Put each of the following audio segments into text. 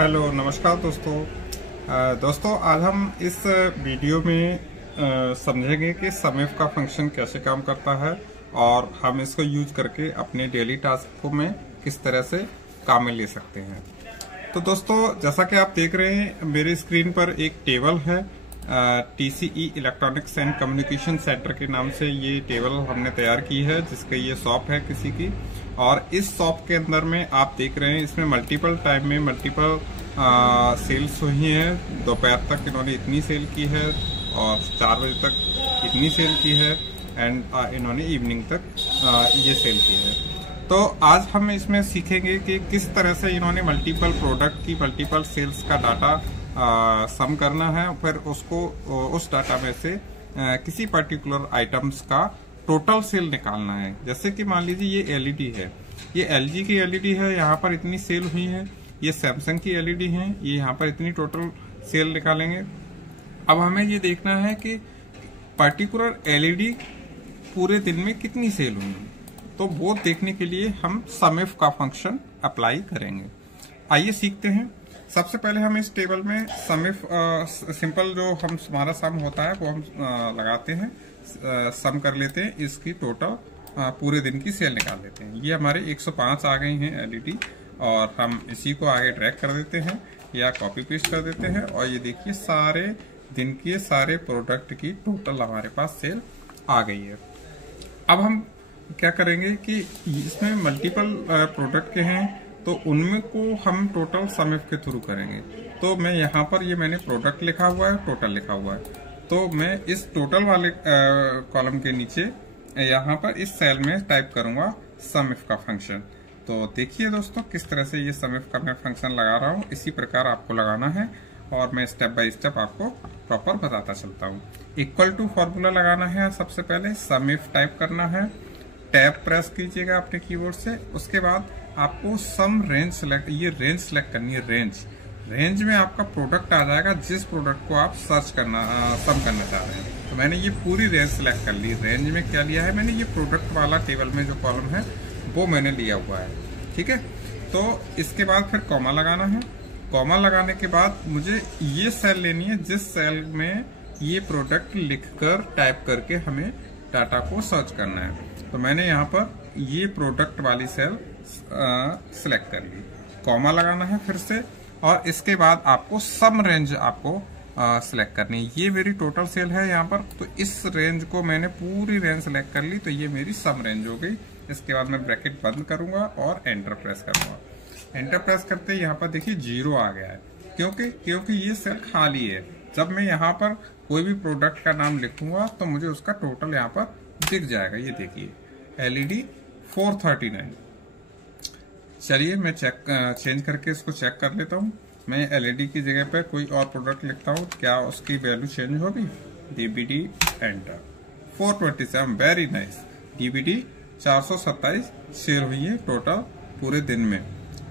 Hello नमस्कार दोस्तों आज हम इस वीडियो में समझेंगे कि समेफ का फंक्शन कैसे काम करता है और हम इसको यूज करके अपने डेली टास्कों में किस तरह से काम में ले सकते हैं। तो दोस्तों जैसा कि आप देख रहे हैं मेरे स्क्रीन पर एक टेबल है, TCE electronics and communication centre के नाम से ये टेबल हमने तैयार की है, जिसका ये शॉप है किसी की। और इस शॉप के अंदर में आप देख रहे हैं इसमें मल्टीपल टाइम में मल्टीपल सेल्स हुई हैं। दोपहर तक इन्होंने इतनी सेल की है और 4 बजे तक इतनी सेल की है एंड इन्होंने इवनिंग तक ये सेल की है। तो आज हम इसमें सीखेंगे कि किस तरह से इन्होंने मल्टीपल प्रोडक्ट की मल्टीपल सेल्स का डाटा सम करना है, फिर उसको उस डाटा में से किसी पर्टिकुलर आइटम्स का टोटल सेल निकालना है। जैसे कि मान लीजिए ये एलईडी है, ये एलजी की एलईडी है, यहाँ पर इतनी सेल हुई है। ये सैमसंग की एलईडी है, ये यहाँ पर इतनी टोटल सेल निकालेंगे। अब हमें ये देखना है कि पर्टिकुलर एलईडी पूरे दिन में कितनी सेल हुई है। तो वो देखने के लिए हम समेफ का फंक्शन अप्लाई करेंगे। आइए सीखते हैं। सबसे पहले हम इस टेबल में समेफ सिंपल जो हमारा सम होता है वो हम लगाते हैं, सम कर लेते हैं, इसकी टोटल पूरे दिन की सेल निकाल लेते हैं। ये हमारे 105 आ गई हैं एलईडी और हम इसी को आगे ड्रैग कर देते हैं या कॉपी पेस्ट कर देते हैं। और ये देखिए सारे दिन के सारे प्रोडक्ट की टोटल हमारे पास सेल आ गई है। अब हम क्या करेंगे कि इसमें मल्टीपल प्रोडक्ट के हैं तो उनमें को हम टोटल समेफ के थ्रू करेंगे। तो मैं यहाँ पर ये मैंने प्रोडक्ट लिखा हुआ है, टोटल लिखा हुआ है, तो मैं इस टोटल वाले कॉलम के नीचे यहाँ पर इस सेल में टाइप करूंगा समेफ का फंक्शन। तो देखिए दोस्तों किस तरह से ये समेफ का मैं फंक्शन लगा रहा हूँ, इसी प्रकार आपको लगाना है और मैं स्टेप बाय स्टेप आपको प्रॉपर बताता चलता हूँ। इक्वल टू फॉर्मूला लगाना है, सबसे पहले समेफ टाइप करना है, टैब प्रेस कीजिएगा अपने कीबोर्ड से। उसके बाद आपको सम रेंज सेलेक्ट, ये रेंज सेलेक्ट करनी है। रेंज में आपका प्रोडक्ट आ जाएगा जिस प्रोडक्ट को आप सर्च करना सम करना चाह रहे हैं। तो मैंने ये पूरी रेंज सेलेक्ट कर ली। रेंज में क्या लिया है मैंने, ये प्रोडक्ट वाला टेबल में जो कॉलम है वो मैंने लिया हुआ है, ठीक है। तो इसके बाद फिर कॉमा लगाना है। कॉमा लगाने के बाद मुझे ये सेल लेनी है जिस सेल में ये प्रोडक्ट लिखकर टाइप करके हमें डाटा को सर्च करना है। तो मैंने यहाँ पर ये प्रोडक्ट वाली सेल सिलेक्ट कर ली। कॉमा लगाना है फिर से और इसके बाद आपको सम रेंज आपको सिलेक्ट करनी है। ये मेरी टोटल सेल है यहाँ पर, तो इस रेंज को मैंने पूरी रेंज सिलेक्ट कर ली, तो ये मेरी सम रेंज हो गई। इसके बाद मैं ब्रैकेट बंद करूंगा और एंटर प्रेस करूंगा। एंटर प्रेस करते यहाँ पर देखिए 0 आ गया है, क्योंकि ये सेल खाली है। जब मैं यहाँ पर कोई भी प्रोडक्ट का नाम लिखूंगा तो मुझे उसका टोटल यहाँ पर दिख जाएगा। ये देखिए एलईडी 439। चलिए मैं चेंज करके इसको चेक कर लेता हूँ। मैं एलईडी की जगह पे कोई और प्रोडक्ट लिखता हूँ, क्या उसकी वैल्यू चेंज होगी। DBD enter 427, very nice. DBD 427 sell हुई है टोटल पूरे दिन में।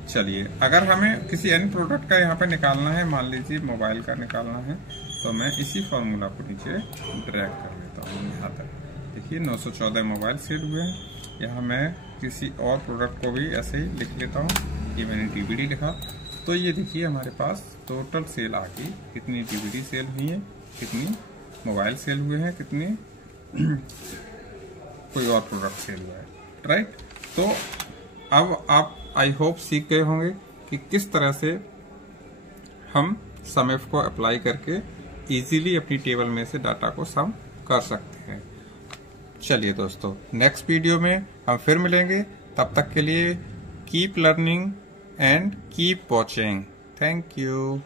चलिए अगर हमें किसी अन्य प्रोडक्ट का यहाँ पे निकालना है, मान लीजिए मोबाइल का निकालना है, तो मैं इसी फॉर्मूला को नीचे ड्रैग कर लेता हूँ यहाँ तक। देखिए 914 मोबाइल सेल हुए हैं। यहाँ मैं किसी और प्रोडक्ट को भी ऐसे ही लिख लेता हूँ। ये मैंने डीवीडी लिखा, तो ये देखिए हमारे पास टोटल सेल आ गई। कितनी डीवीडी सेल हुई है, कितनी मोबाइल सेल हुए हैं, कितनी कोई और प्रोडक्ट सेल हुआ है, राइट। तो अब आप आई होप सीख गए होंगे कि किस तरह से हम समेफ को अप्लाई करके इजीली अपनी टेबल में से डाटा को सम कर सकते हैं। चलिए दोस्तों नेक्स्ट वीडियो में हम फिर मिलेंगे, तब तक के लिए keep learning and keep watching. Thank you.